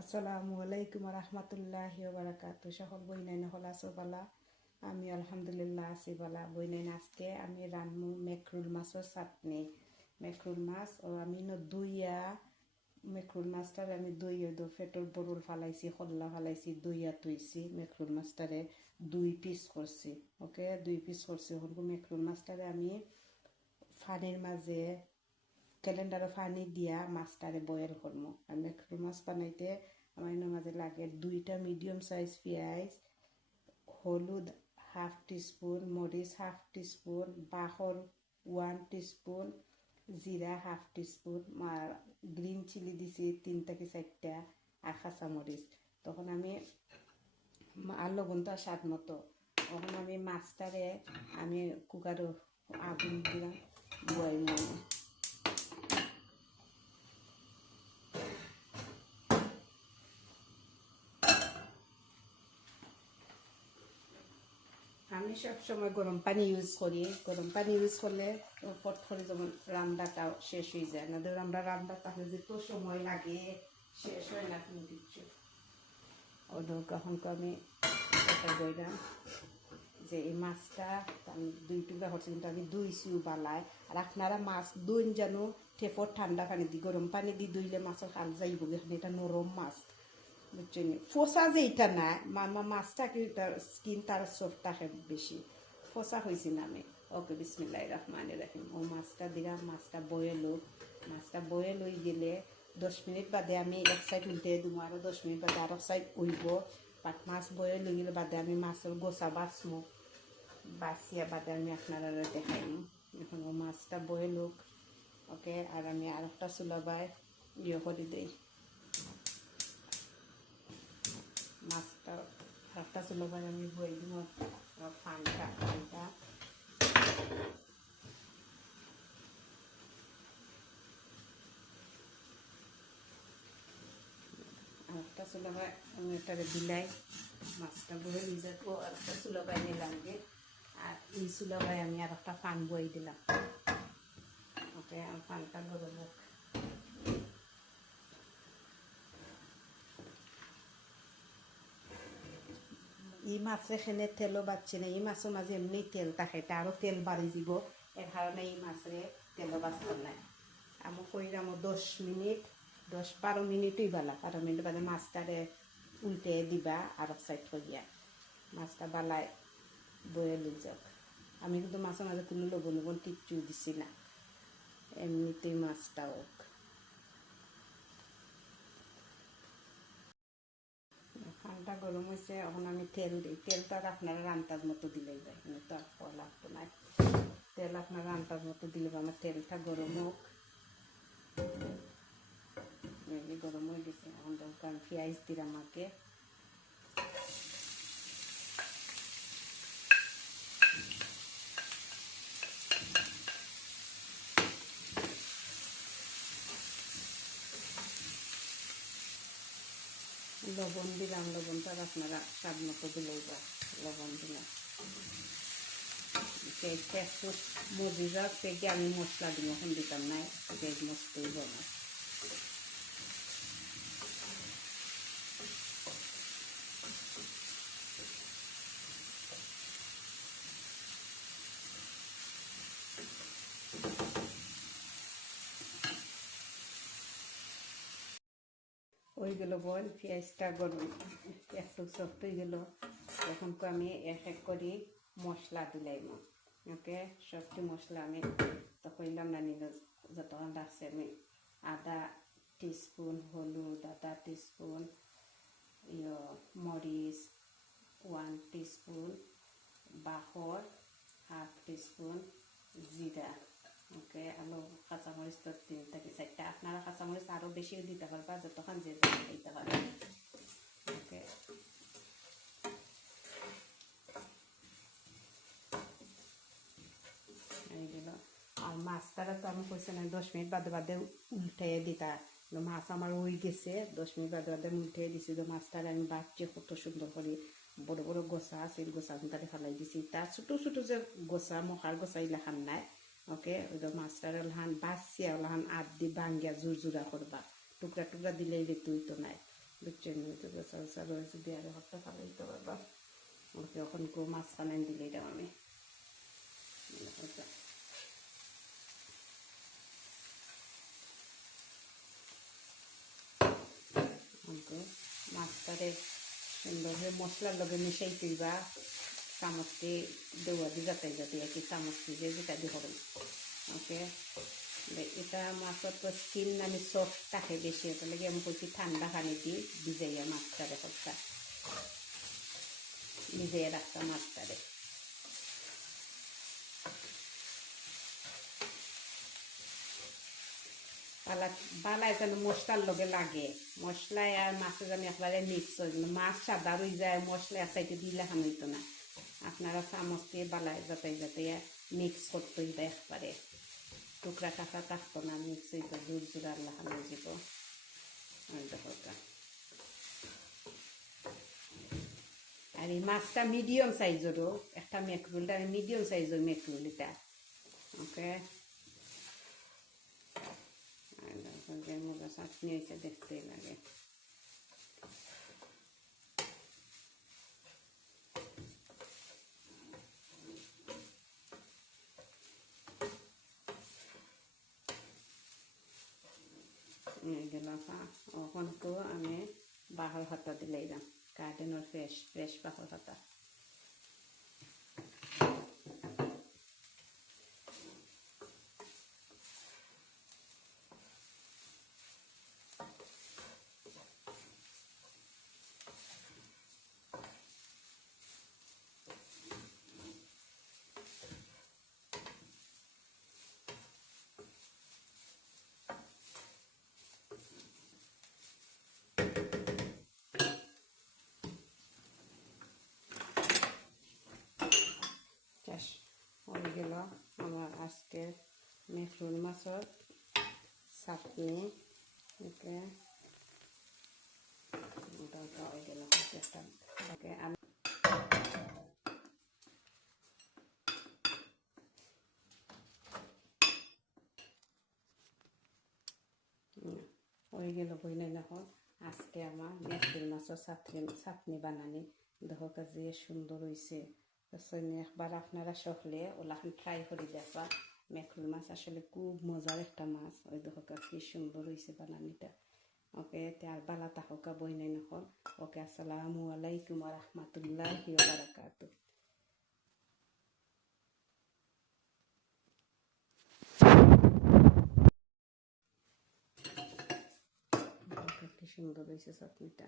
আসসালামু আলাইকুম রহমতুল্লাহি ওয়া বারাকাতু। সকল বইনাইন হল আছো বালা? আমি আলহামদুলিল্লাহ আছি বালা। বইনাইন আজকে আমি রান্নু মেকরুল মাছের চাটনি। মেকরুল মাছ ও আমি দুইয়া মেকরুল মাছটারে আমি দইয়া ফেটর বরুল ফালাইছি, খল্লা ফালাইছি, দইয়া তুইছি। মেকরুল মাছটারে 2 পিস করছি। ওকে, 2 পিস করছি। হলগু মেকরুল মাছটারে আমি ফানির মাঝে ক্যালেন্ডারে পানি দিয়া মাছটারে বয়েল করবো। আর মেকরুল মাছ বানাইতে আমার মাঝে লাগে 2টা মিডিয়াম সাইজ পেঁয়াজ, হলুদ 1/2 টিস্পুন, মরিচ 1/2 টিস্পুন, বাহর 1 টিস্পুন, জিরা 1/2 টিস্পুন, গ্রিন চিলি দিছি 3 থেকে 4টা, আর কাঁচামরিচ। তখন আমি আর লবণ তো স্বাদ মতো। তখন আমি মাছটারে আমি কুকারে আগুন দিলাম, বয়েল মানে আমি সবসময় গরম পানি ইউজ করি। গরম পানি ইউজ করলে পট করে যেমন রান্নাটাও শেষ হয়ে যায়। না ধর আমরা রান্না তাহলে যে তো সময় লাগে, শেষ হয় না কোনো কিছু। ওদের কখন তো আমি এটা বললাম যে এই মাছটা আমি 2 টুকরা করছি, কিন্তু আমি ধুইছিও বালায়। আর আপনারা মাছ দুইন যেন ঠেপর ঠান্ডা পানি দিই, গরম পানি দিয়ে ধুইলে মাছের হাল যাইব। এখানে এটা নরম মাছ, বুঝছেন? ফোসা যে এটা না, মাছটা কি স্কিন তার সফট থাকে বেশি। ফোসা হয়েছি না আমি। ওকে, বিসমিল্লাহির রহমানির রহিম। ও মাছটা দিলাম, মাছটা বয়েল হোক। মাছটা বয়েল হয়ে গেলে 10 মিনিট বাদে আমি এক সাইড উল্টে দেবো, আরও 10 মিনিট বাদে আরো সাইড উঠব। বাট মাছ বয়েল হয়ে গেলে বাদে আমি মাছের গোসা বাছবো। বাছিয়া বাদে আমি আপনারা দেখাই। এখন ও মাছটা বয়েল হোক। ওকে, আর আমি আর একটা চুলা বাই করে দিই মাছটা। একটা চুলো করে আমি বই দিব ফানটা আরেকটা চুলো বাই আমি এটারে বিলাই মাছটা বয়ে নিয়ে যাবো। আরেকটা চুলো বাই নিলাম গে, আর এই চুলো বাই আমি আর একটা ফান বই দিলাম। ওকে, ফানটা গরম হোক। এই মাছে এখানে তেলও বাচ্ছি না। এই মাছের মাঝে এমনি তেল থাকে, এটা আরও তেল বাড়ি দিব। এর কারণে এই মাছে তেলও বাঁচতাম নাই। আমি কইলাম 10 মিনিট, 10-12 মিনিটই বালা। 12 মিনিট বাদে মাছটারে উল্টে দিবা আর সাইড করিয়া মাছটা বালায় বয়ে লই যাক। আমি কিন্তু মাছের মাঝে কোনো লবণ লবণ টিপচু দিছি না, এমনিতেই মাছটা হোক। ফানটা গরম হয়েছে, এখন আমি তেল দিই। তেলটা আর আপনারা রান্তার মতো দিলেই যায়, তো আর পর লাগতো না। তেল আপনারা রান্তার মতো দিলে আমার তেলটা গরম হোক। গরম হয়ে গেছে, এখন আমি পেঁয়াজ দিলাম আমাকে। লবণ দিলাম, লবণটা আপনারা স্বাদ মতো দিলেই বা লবণ দিলাম। পেঁয়াজটা একটু মজিরা পেঁকে আমি মশলা দিব, এখন দিতাম না, পেঁয়াজ মশলাই বনা। হয়ে গেল বল, পেঁয়াজটা গরম একটু সফট হয়ে গেল। এখন তো আমি এক এক করে মশলা দিলাম। ওকে, সবটি মশলা আমি তো কইলাম না নিল যতক্ষণ লাগছে। আমি আধা টিস্পুন হলুদ, আধা টিস্পুন মরিচ, 1 টিস্পুন বাহর, 1/2 টিস্পুন জিরা। ওকে, আলু কাঁচামরিচ তো 3 থেকে 4টা। আপনারা কাঁচামরিচ আরও বেশিও দিতে পারবা, যতক্ষণ যে দিতে পারবে। ওকে, এইগুলো। আর মাছটারা তো আমি কইছি না 10 মিনিট বাদে বাদে উল্টে দিতা। মাছ আমার হয়ে গেছে, 10 মিনিট বাদে বাদে উল্টে দিছি। তো মাছটারে আমি বাচ্চে কত সুন্দর করে বড় বড় গোসা আছে, গোসা তারে ফেলাই দিছি। তার ছোটো ছোটো যে গোসা মহার গোসা ইলাখান নাই। ওকে, ওই তো মাছটার ওলাহান বাঁচিয়া ওলাহান আধ দি বাঙ্গিয়া জোর জোড়া করবা। টুকরা টুকরা দিলেই তুই তো নাই। বুঝছেন তো চাল হয়েছে দিয়ে আরো হাতটা ভালো দিতে পারবা ওকে এখন কেউ মাছ কানেন দিলে এটা আমি মাছটারে সুন্দরভাবে মশলার লগে মিশাই তুইবা চামচটি দেওয়া দি যাতে যাতে আর কি চামচটি যে যেটা দিয়ে হবে ওকে এটা মাছের তো স্কিন আমি সফট থাকে বেশি এটা লাগে আমি বলছি ঠান্ডা পানি দিয়ে ভিজাইয়া মাছটারে সবটা ভিজাইয়া রাখতাম মাছটারে বালায় যেন মশলার লগে লাগে মশলায় আর মাছে যেন একবারে মিক্স হয়ে যায় মাছ সাদা রয়ে যায় মশলা সাইডে দিলে হামিত না আপনারা চামচ দিয়ে বালায় যাতে যাতে মিক্স করতে হইবে একবারে টুকরা কাটা থাকতো না মিক্স হইতো জোর জোর আল্লাহ হামে যাব আর এই মাছটা মিডিয়াম সাইজেরও একটা মেকরুলটা মিডিয়াম সাইজের মেকরুল এটা ওকে মজা চাটনি হয়েছে দেখতেই লাগে ওখানকে আমি বাহর হাতা দিলাই যাম গার্ডেনের ফ্রেশ ফ্রেশ বাহর হাতা হয়ে গেল আমার আজকের মেকরুল মাছের চাটনি ওকে ওটা হয়ে গেল ওকে আমি হয়ে গেল বই নাই এখন আজকে আমার মেকরুল মাছের চাটনি বানানি দেখো কাজে সুন্দর হয়েছে একবার আপনারা সকলে ওলাখান ট্রাই করে দেখবা মেকরুল মাছ আসলে খুব মজার একটা মাছ ওই দেখো কি সুন্দর হয়েছে বানানিটা ওকে আর বালা তাহকা বই নাই নখন ওকে আসসালামু আলাইকুম ওয়া রাহমাতুল্লাহি ওয়া বারাকাতুহু কি সুন্দর হয়েছে চাটনিটা